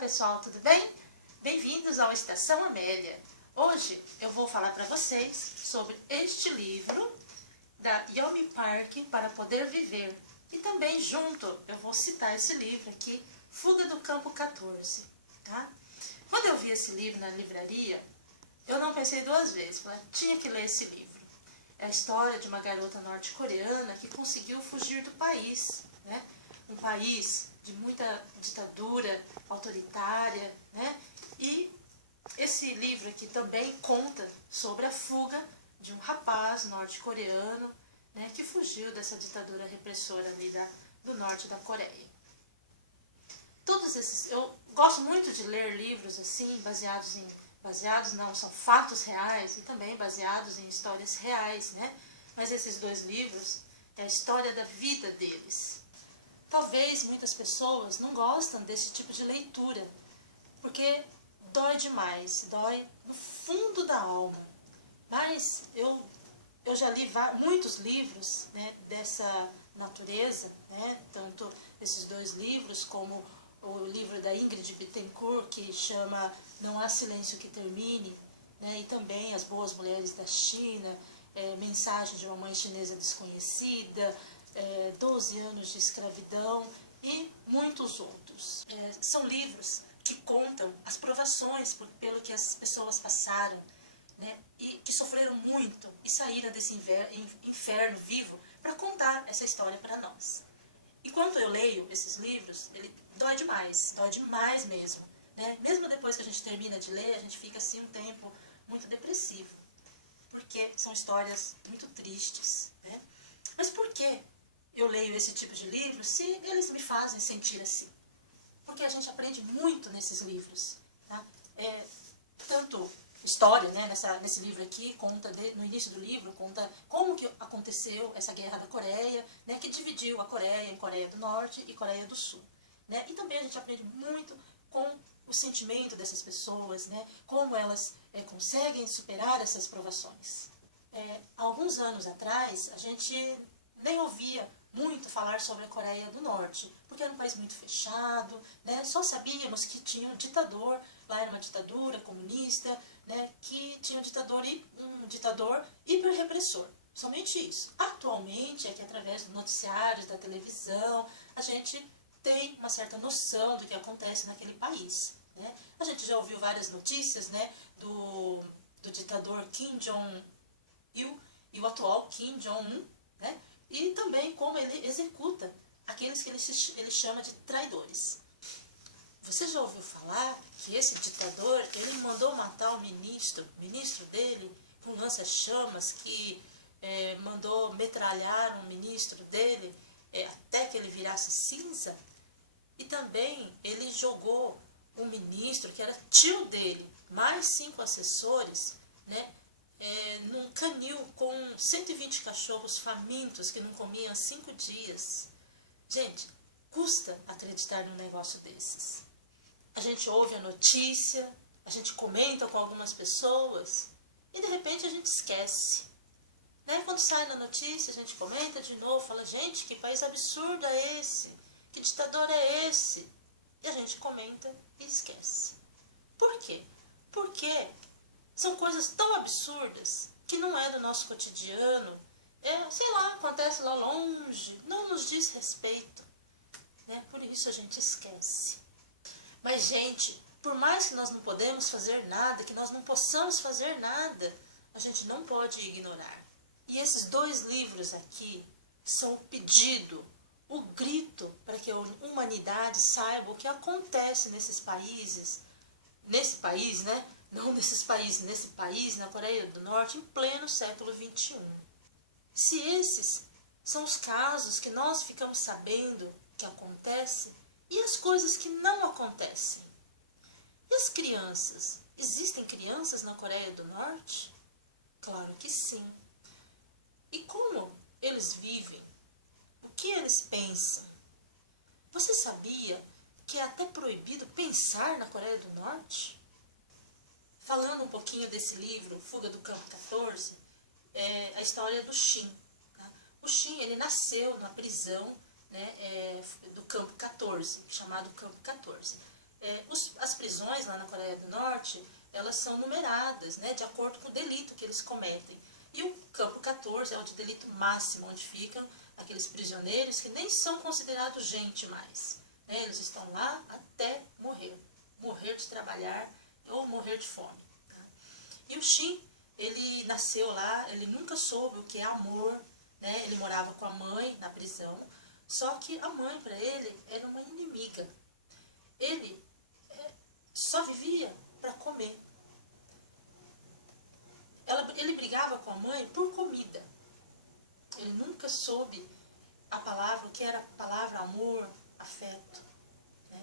pessoal, tudo bem? Bem-vindos ao Estação Amélia. Hoje eu vou falar para vocês sobre este livro da Yeonmi Park, Para Poder Viver. E também junto eu vou citar esse livro aqui, Fuga do Campo 14. Tá? Quando eu vi esse livro na livraria, eu não pensei duas vezes, falei, tinha que ler esse livro. É a história de uma garota norte-coreana que conseguiu fugir do país, né? Um país de muita ditadura autoritária, né? E esse livro aqui também conta sobre a fuga de um rapaz norte-coreano, né, que fugiu dessa ditadura repressora ali do norte da Coreia. Todos esses, eu gosto muito de ler livros assim, são fatos reais e também baseados em histórias reais, né? Mas esses dois livros é a história da vida deles. Talvez muitas pessoas não gostam desse tipo de leitura, porque dói demais, dói no fundo da alma. Mas eu já li muitos livros, né, dessa natureza, né? Tanto esses dois livros como o livro da Ingrid Betancourt, que chama Não Há Silêncio que Termine, né? E também As Boas Mulheres da China, Mensagem de uma Mãe Chinesa Desconhecida, 12 anos de escravidão e muitos outros. São livros que contam as provações pelo que as pessoas passaram, né? E que sofreram muito e saíram desse inferno vivo para contar essa história para nós. Enquanto eu leio esses livros, ele dói demais mesmo, né? Mesmo depois que a gente termina de ler, a gente fica assim um tempo muito depressivo, porque são histórias muito tristes, né? Mas por que eu leio esse tipo de livro se eles me fazem sentir assim? Porque a gente aprende muito nesses livros, tá? Tanto história, né? Nesse livro aqui, conta no início do livro, conta como que aconteceu essa guerra da Coreia, né? Que dividiu a Coreia em Coreia do Norte e Coreia do Sul, né? E também a gente aprende muito com o sentimento dessas pessoas, né? Como elas conseguem superar essas provações. Há alguns anos atrás, a gente nem ouvia muito falar sobre a Coreia do Norte, porque era um país muito fechado, né? Só sabíamos que tinha um ditador, lá era uma ditadura comunista, né? Que tinha um ditador hiperrepressor, somente isso. Atualmente é que através dos noticiários, da televisão, a gente tem uma certa noção do que acontece naquele país, né? A gente já ouviu várias notícias, né? Do ditador Kim Jong-il e o atual Kim Jong-un, né? E também como ele executa aqueles que ele chama de traidores. Você já ouviu falar que esse ditador, ele mandou matar o ministro dele com lança-chamas, que mandou metralhar um ministro dele até que ele virasse cinza? E também ele jogou um ministro que era tio dele, mais 5 assessores, né? Num canil com 120 cachorros famintos que não comiam há 5 dias. Gente, custa acreditar num negócio desses. A gente ouve a notícia, a gente comenta com algumas pessoas e de repente a gente esquece, né? Quando sai na notícia, a gente comenta de novo, fala, gente, que país absurdo é esse? Que ditador é esse? E a gente comenta e esquece. Por quê? Porque são coisas tão absurdas que não é do nosso cotidiano, sei lá, acontece lá longe, não nos diz respeito, né? Por isso a gente esquece. Mas, gente, por mais que nós não podemos fazer nada, que nós não possamos fazer nada, a gente não pode ignorar. E esses dois livros aqui são o pedido, o grito para que a humanidade saiba o que acontece nesses países, nesse país, né? Não nesses países, nesse país, na Coreia do Norte, em pleno século XXI. Se esses são os casos que nós ficamos sabendo que acontecem, e as coisas que não acontecem? E as crianças? Existem crianças na Coreia do Norte? Claro que sim. E como eles vivem? O que eles pensam? Você sabia que é até proibido pensar na Coreia do Norte? Falando um pouquinho desse livro, Fuga do Campo 14, é a história do Shin. Tá? O Shin, ele nasceu na prisão, né, do Campo 14, chamado Campo 14. As prisões lá na Coreia do Norte, elas são numeradas, né, de acordo com o delito que eles cometem. E o campo 14 é o de delito máximo, onde ficam aqueles prisioneiros que nem são considerados gente mais. Né? Eles estão lá até morrer. Morrer de trabalhar ou morrer de fome. Tá? E o Shin, ele nasceu lá, ele nunca soube o que é amor. Né? Ele morava com a mãe na prisão. Só que a mãe, para ele, era uma inimiga. Ele só vivia para comer. Ele brigava com a mãe por comida. Ele nunca soube o que era a palavra amor, afeto. Né?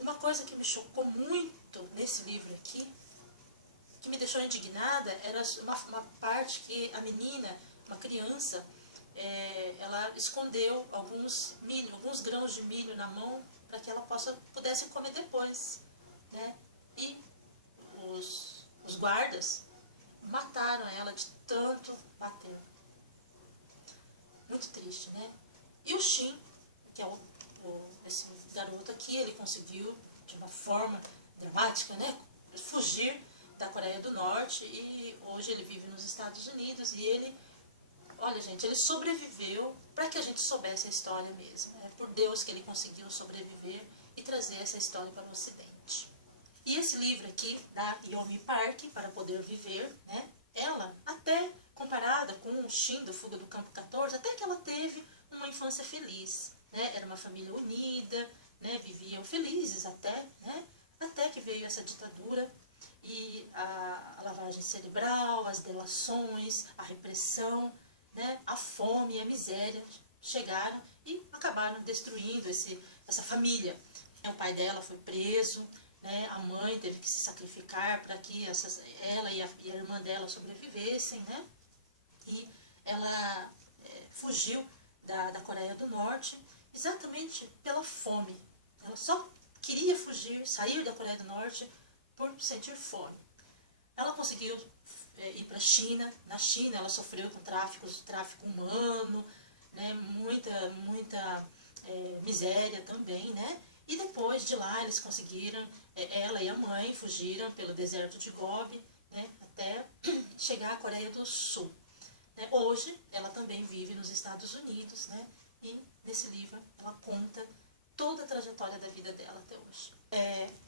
Uma coisa que me chocou muito nesse livro aqui, que me deixou indignada, era uma parte que a menina, uma criança, ela escondeu alguns grãos de milho na mão para que ela pudesse comer depois. Né? E os guardas mataram ela de tanto bater. Muito triste, né? E o Shin, que é esse garoto aqui, ele conseguiu, de uma forma dramática, né, fugir da Coreia do Norte e hoje ele vive nos Estados Unidos e ele, olha gente, ele sobreviveu para que a gente soubesse a história mesmo. É por Deus que ele conseguiu sobreviver e trazer essa história para o Ocidente. E esse livro aqui, da Yeonmi Park, Para Poder Viver, né, ela, até comparada com o Shin do Fuga do Campo 14, até que ela teve uma infância feliz. Né, era uma família unida, né, viviam felizes até, né, até que veio essa ditadura e a lavagem cerebral, as delações, a repressão, né, a fome e a miséria chegaram e acabaram destruindo essa família. O pai dela foi preso, né, a mãe teve que se sacrificar para que ela e a irmã dela sobrevivessem, né, e ela fugiu da Coreia do Norte exatamente pela fome. Ela só queria fugir, sair da Coreia do Norte por sentir fome. Ela conseguiu ir para a China. Na China ela sofreu com tráfico humano, né, muita miséria também, né? E depois de lá eles conseguiram, ela e a mãe fugiram pelo deserto de Gobi, né, até chegar à Coreia do Sul. Né? Hoje ela também vive nos Estados Unidos, né? E nesse livro ela conta toda a trajetória da vida dela até hoje.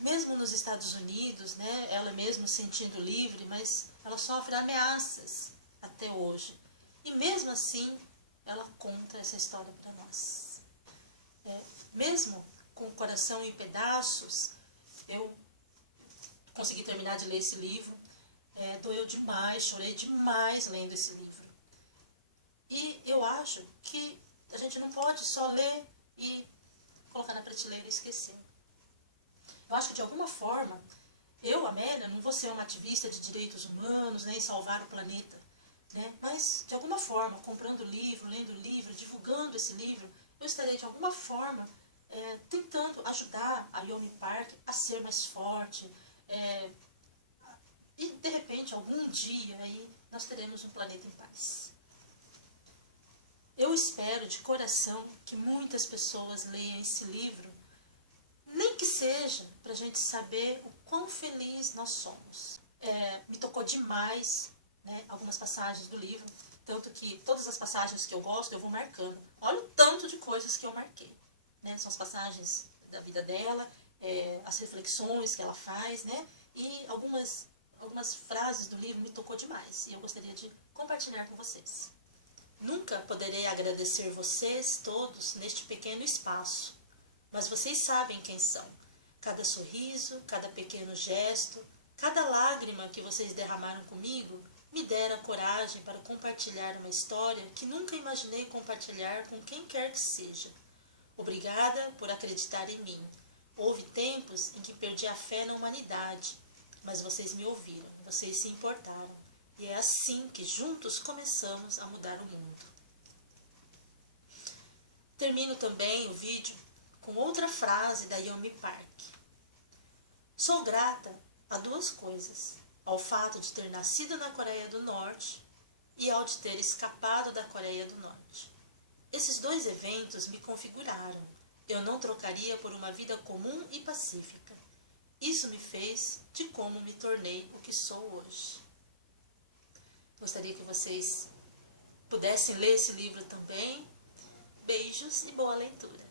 Mesmo nos Estados Unidos, né, ela mesmo se sentindo livre, mas ela sofre ameaças até hoje. E mesmo assim, ela conta essa história para nós. Mesmo com o coração em pedaços, eu consegui terminar de ler esse livro. Doeu demais, chorei demais lendo esse livro. E eu acho que a gente não pode só ler e colocar na prateleira e esquecer. Eu acho que de alguma forma, eu, Amélia, não vou ser uma ativista de direitos humanos, nem salvar o planeta, né? Mas de alguma forma, comprando livro, lendo livro, divulgando esse livro, eu estarei de alguma forma tentando ajudar a Yeonmi Park a ser mais forte, e de repente, algum dia, aí, nós teremos um planeta em paz. Eu espero de coração que muitas pessoas leiam esse livro, nem que seja para a gente saber o quão feliz nós somos. Me tocou demais, né, algumas passagens do livro, tanto que todas as passagens que eu gosto eu vou marcando. Olha o tanto de coisas que eu marquei. Né? São as passagens da vida dela, as reflexões que ela faz, né? E algumas frases do livro me tocou demais e eu gostaria de compartilhar com vocês. Nunca poderei agradecer vocês todos neste pequeno espaço, mas vocês sabem quem são. Cada sorriso, cada pequeno gesto, cada lágrima que vocês derramaram comigo me dera coragem para compartilhar uma história que nunca imaginei compartilhar com quem quer que seja. Obrigada por acreditar em mim. Houve tempos em que perdi a fé na humanidade, mas vocês me ouviram, vocês se importaram. E é assim que juntos começamos a mudar o mundo. Termino também o vídeo com outra frase da Yeonmi Park. Sou grata a duas coisas. Ao fato de ter nascido na Coreia do Norte e ao de ter escapado da Coreia do Norte. Esses dois eventos me configuraram eu não trocaria por uma vida comum e pacífica. Isso me fez de como me tornei o que sou hoje. Gostaria que vocês pudessem ler esse livro também. Beijos e boa leitura.